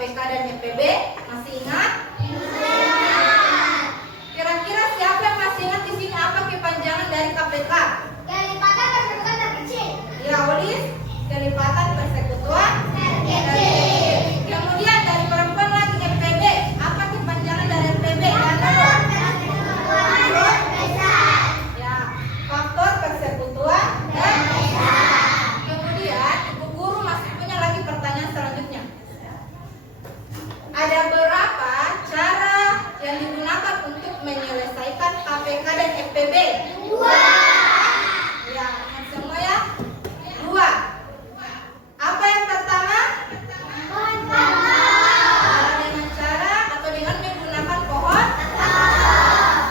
KPK dan FPB? Masih ingat? Kira-kira siapa yang masih ingat di sini apa kepanjangan dari KPK? Kelipatan persekutuan terkecil. Ya, Ulis, kelipatan persekutuan Terkecil. Kemudian dari perempuan lagi FPB, apa kepanjangan dari FPB? Persekutuan terbesar. Ya, faktor persekutuan terbesar. Kemudian Ibu Guru masih punya lagi pertanyaan selanjutnya. Ada berapa cara yang digunakan untuk menyelesaikan KPK dan FPB? 2. Ya, ingat semua ya. 2. Apa yang pertama? Dengan cara atau dengan menggunakan pohon.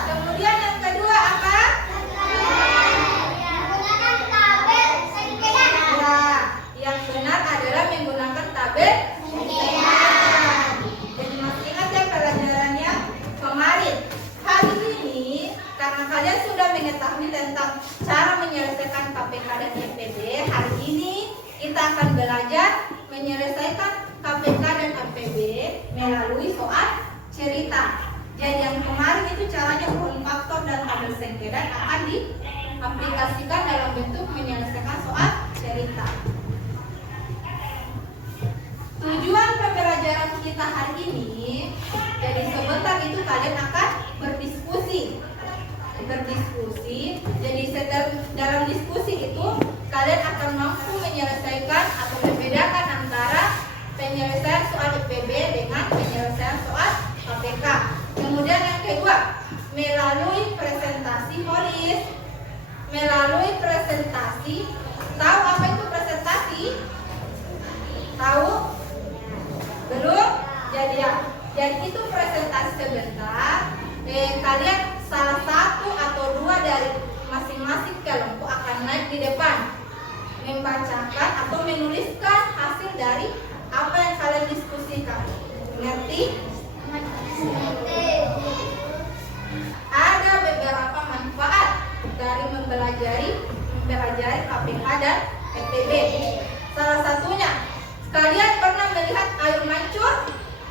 Kemudian yang kedua apa? Menggunakan tabel sengketan. Ya, yang benar adalah menggunakan tabel. Jadi masih ingat ya pelajarannya kemarin. Hari ini karena kalian sudah mengetahui tentang cara menyelesaikan KPK dan FPB, hari ini kita akan belajar menyelesaikan KPK dan FPB melalui soal cerita. Jadi yang kemarin itu caranya pohon faktor dan tabel sengketa akan diaplikasikan dalam bentuk menyelesaikan soal cerita. Tujuan pembelajaran kita hari ini, jadi sebentar itu kalian akan berdiskusi. Jadi dalam diskusi itu kalian akan mampu menyelesaikan atau membedakan antara penyelesaian soal IPB dengan penyelesaian soal KPK. Kemudian yang kedua, melalui presentasi Holis. Melalui presentasi, tahu apa itu presentasi? Tahu? Belum? Jadi itu presentasi sebentar. Kalian salah satu atau dua dari masing-masing kelompok akan naik di depan membacakan atau menuliskan hasil dari apa yang kalian diskusikan. Ngerti? Ada beberapa manfaat dari mempelajari KPK dan FPB. Salah satunya, kalian pernah melihat air mancur?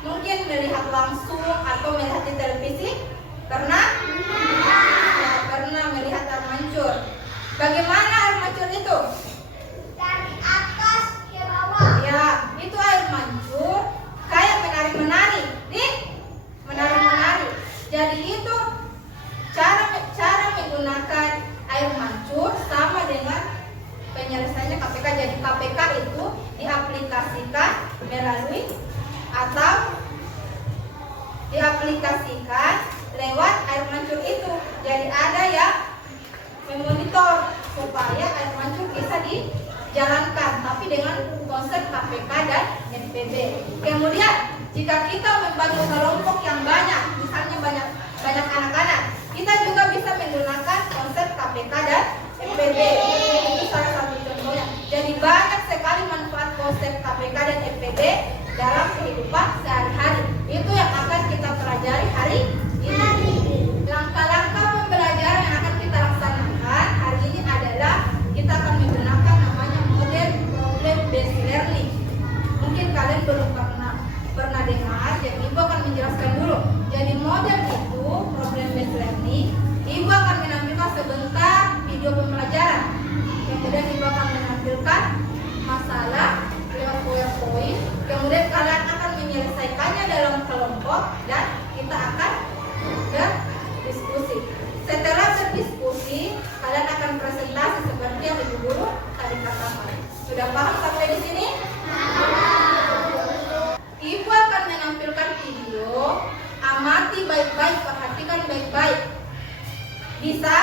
Mungkin melihat langsung atau melihat di televisi? Pernah? Ya, pernah melihat air mancur. Bagaimana air mancur itu? Dari atas ke bawah. Ya, itu air mancur kayak menari-menari. Menari-menari. Jadi itu cara menggunakan air mancur sama dengan penyelesaiannya KPK. Jadi KPK itu diaplikasikan melalui atau diaplikasikan lewat air mancur itu. Jadi ada yang memonitor supaya air mancur bisa dijalankan, tapi dengan konsep KPK dan FPB. Kemudian jika kita membagi kelompok yang banyak, misalnya banyak anak-anak, kita juga bisa menggunakan konsep KPK dan FPB. Itu salah satu contohnya. Jadi banyak sekali manfaat konsep KPK dan FPB dalam kehidupan sehari-hari. Itu yang akan kita pelajari hari ini. Langkah-langkah pembelajaran yang akan kita laksanakan hari ini adalah kita akan menggunakan namanya model problem based learning. Mungkin kalian belum pernah dengar, jadi Ibu akan menjelaskan dulu. Jadi model itu problem based learning, Ibu akan menampilkan sebentar video pembelajaran. Kemudian Ibu akan menampilkan masalah lewat PowerPoint. Kemudian kalian akan menyelesaikannya dalam kelompok dan kita akan berdiskusi. Setelah berdiskusi, kalian akan presentasi seperti yang Ibu Guru tadi katakan. Sudah paham sampai di sini? Ibu akan menampilkan video. Amati baik-baik, perhatikan baik-baik. Bisa?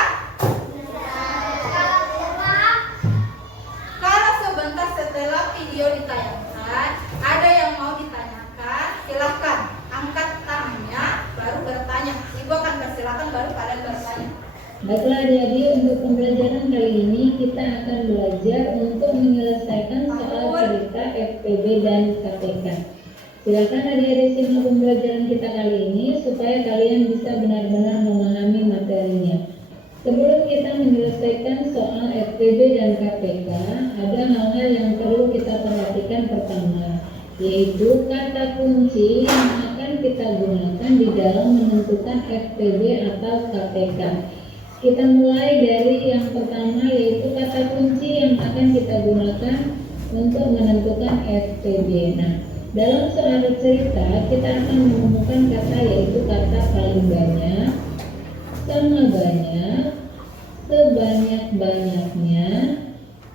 Kalau sebentar setelah video ditayangkan, ada yang mau ditanyakan, silahkan angkat tangannya, baru bertanya. Ibu akan persilakan, baru kalian bertanya. Baiklah adik-adik, untuk pembelajaran kali ini kita akan belajar untuk menyelesaikan soal cerita FPB dan KPK. Silakan adik-adik simak pembelajaran kita kali ini supaya kalian bisa benar-benar memahami materinya. Sebelum kita menyelesaikan soal FPB dan KPK, ada hal-hal yang perlu kita perhatikan. Pertama, yaitu kata kunci yang akan kita gunakan di dalam menentukan FPB atau KPK. Kita mulai dari yang pertama, yaitu kata kunci yang akan kita gunakan untuk menentukan FPB. Nah, dalam soal cerita kita akan menemukan kata, yaitu kata paling banyak, sama banyak, sebanyak-banyaknya,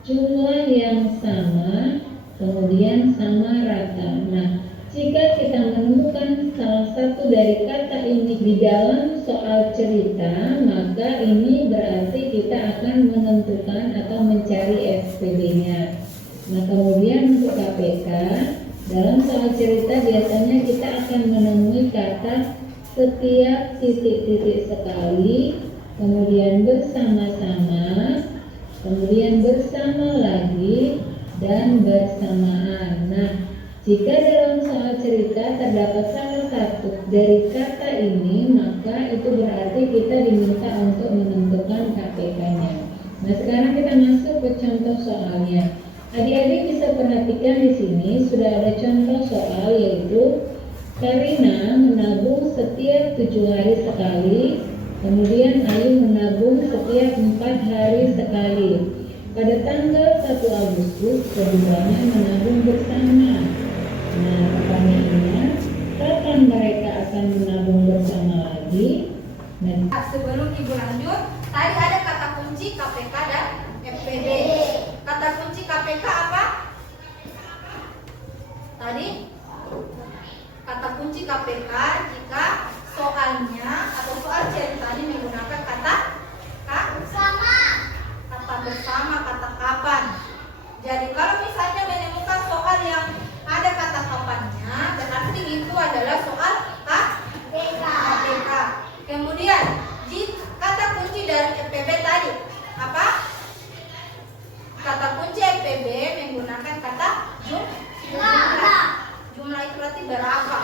jumlah yang sama, kemudian sama rata. Nah, jika kita menemukan salah satu dari kata ini di dalam soal cerita, maka ini berarti kita akan menentukan atau mencari FPB-nya. Nah, kemudian untuk KPK, dalam soal cerita biasanya kita akan menemui kata setiap titik-titik sekali, kemudian bersama-sama, kemudian bersama lagi, dan bersamaan. Nah, jika dalam soal cerita terdapat salah satu dari kata ini, maka itu berarti kita diminta untuk menentukan KPK-nya. Nah, sekarang kita masuk ke contoh soalnya. Adik-adik bisa perhatikan di sini sudah ada contoh soal, yaitu Karina menabung setiap 7 hari sekali, kemudian Ayu menabung setiap 4 hari sekali. Pada tanggal 1 Agustus keduanya menabung bersama. Nah, pertanyaannya, kapan mereka akan menabung bersama lagi? Nah, Sebelum Ibu lanjut, tadi ada kata kunci KPK dan FPB. Kata kunci KPK apa? Tadi kata kunci KPK jika soalnya atau soal ceritanya menggunakan kata Sama. kata bersama, kata kapan. Jadi kalau misalnya menemukan soal yang ada kata kapannya, berarti itu adalah soal KPK. Kemudian kata kunci dari FPB tadi apa? Kata kunci FPB menggunakan kata jumlah. Jumlah itu berarti berapa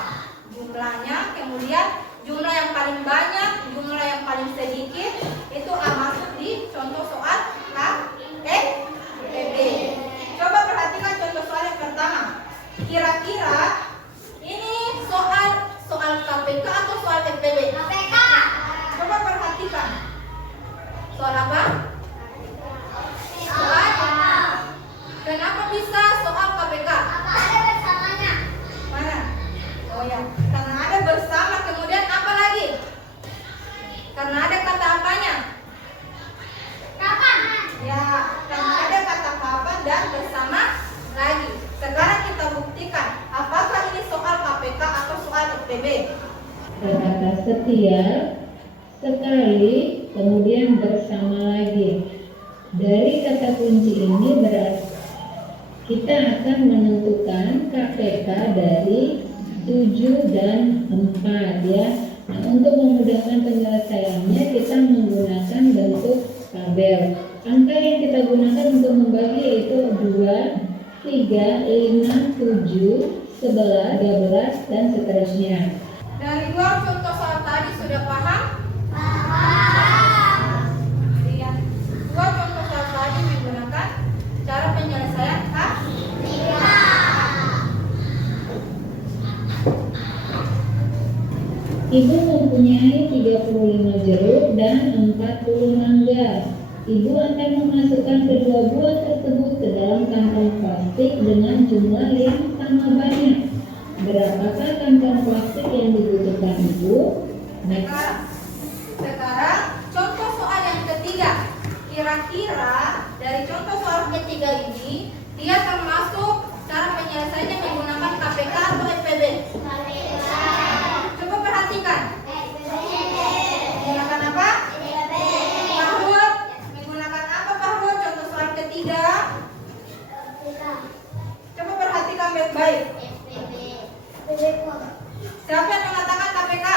jumlahnya, kemudian jumlah yang paling banyak, jumlah yang paling sedikit, itu masuk di contoh soal KPB. Coba perhatikan contoh soal yang pertama. Kira-kira ini soal KPK atau soal FPB? KPK. Coba perhatikan. Soal apa? Soal. Kenapa bisa soal KPK? Apa ada bersamanya? Mana? Oh ya, karena ada bersama, kemudian apa lagi? Karena ada kata apanya? Kapan? Ya, karena ada kata kapan dan bersama lagi. Sekarang kita buktikan apakah ini soal KPK atau soal FPB. kata setiap, sekali, kemudian bersama lagi. Dari kata kunci ini berarti kita akan menentukan KPK dari 7 dan 4 ya. Nah, untuk memudahkan penyelesaiannya kita menggunakan bentuk tabel. Angka yang kita gunakan untuk membagi yaitu 2, 3, 5, 7, 11, 13, dan seterusnya. Dari dua contoh soal tadi sudah paham? Paham. Lihat, dua contoh soal tadi menggunakan cara penyelesaian Ibu mempunyai 35 jeruk dan 40 mangga. Ibu akan memasukkan kedua buah tersebut ke dalam kantong plastik dengan jumlah yang sama banyak. Berapakah kantong plastik yang dibutuhkan Ibu? Sekarang contoh soal yang ketiga. Kira-kira dari contoh soal ketiga ini dia termasuk cara penyelesaiannya menggunakan KPK atau FPB? Coba perhatikan. Menggunakan apa? Pahut. Menggunakan apa Pahut? Contoh soal ketiga. Coba perhatikan baik-baik. Siapa yang mengatakan KPK?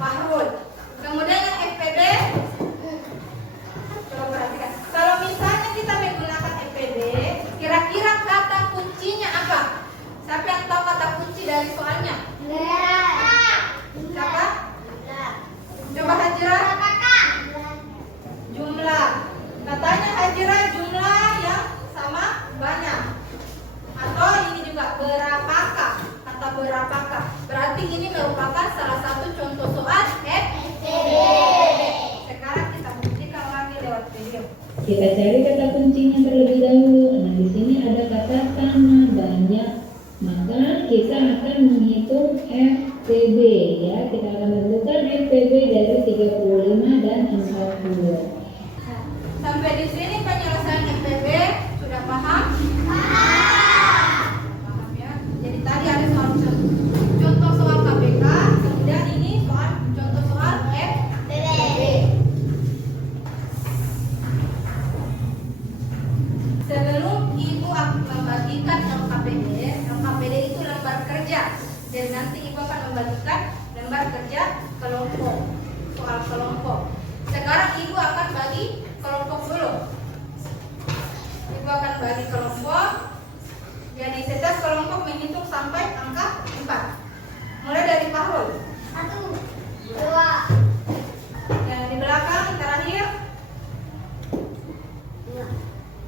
Pahut. Kemudian yang FPB? Coba perhatikan. Kalau misalnya kita menggunakan FPB, kira-kira kata kuncinya apa? Kita cari kata kuncinya terlebih dahulu. Nah, di sini ada kata sama banyak. Maka kita akan menghitung FPB ya. Kita akan menentukan FPB dari 35 dan 40. Nah, sampai di sini penyelesaian FPB sudah paham? Paham ya. Jadi tadi ada soal contoh soal KPK, kemudian ini soal contoh soal FPB. Sebelum ibu akan membagikan LKPD itu lembar kerja, dan nanti ibu akan membagikan lembar kerja kelompok, soal kelompok. Sekarang ibu akan bagi kelompok dulu. Ibu akan bagi kelompok. Jadi setiap kelompok menghitung sampai angka 4. Mulai dari Fahrul. 1, 2, Yang di belakang terakhir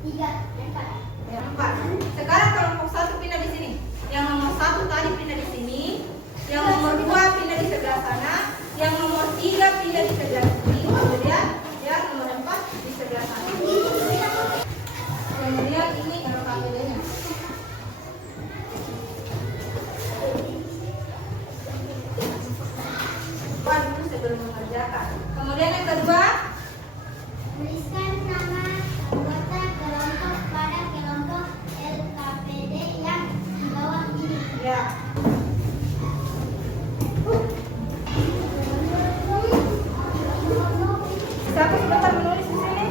3, 4. yang 4. Sekarang kelompok 1 pindah di sini. Yang nomor 1 tadi pindah di sini. Yang nomor 2 pindah di sebelah sana. Yang nomor 3 pindah di sebelah sini. Kemudian yang nomor 4 di sebelah sana. Kemudian ini LKPD-nya. Dulu sebelum mengerjakan. Kemudian yang kedua, Tuliskan nama anggota kelompok pada kelompok LKPD yang di bawah ini. ya. Siapa sebentar menulis di sini?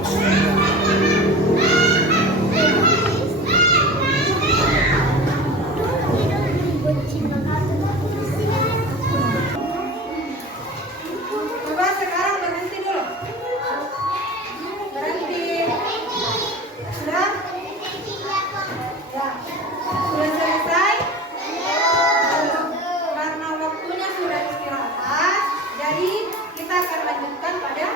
Coba sekarang berhenti dulu. Berhenti. Sudah? Ya. Sudah selesai? Karena waktunya sudah istirahat, jadi kita akan lanjutkan pada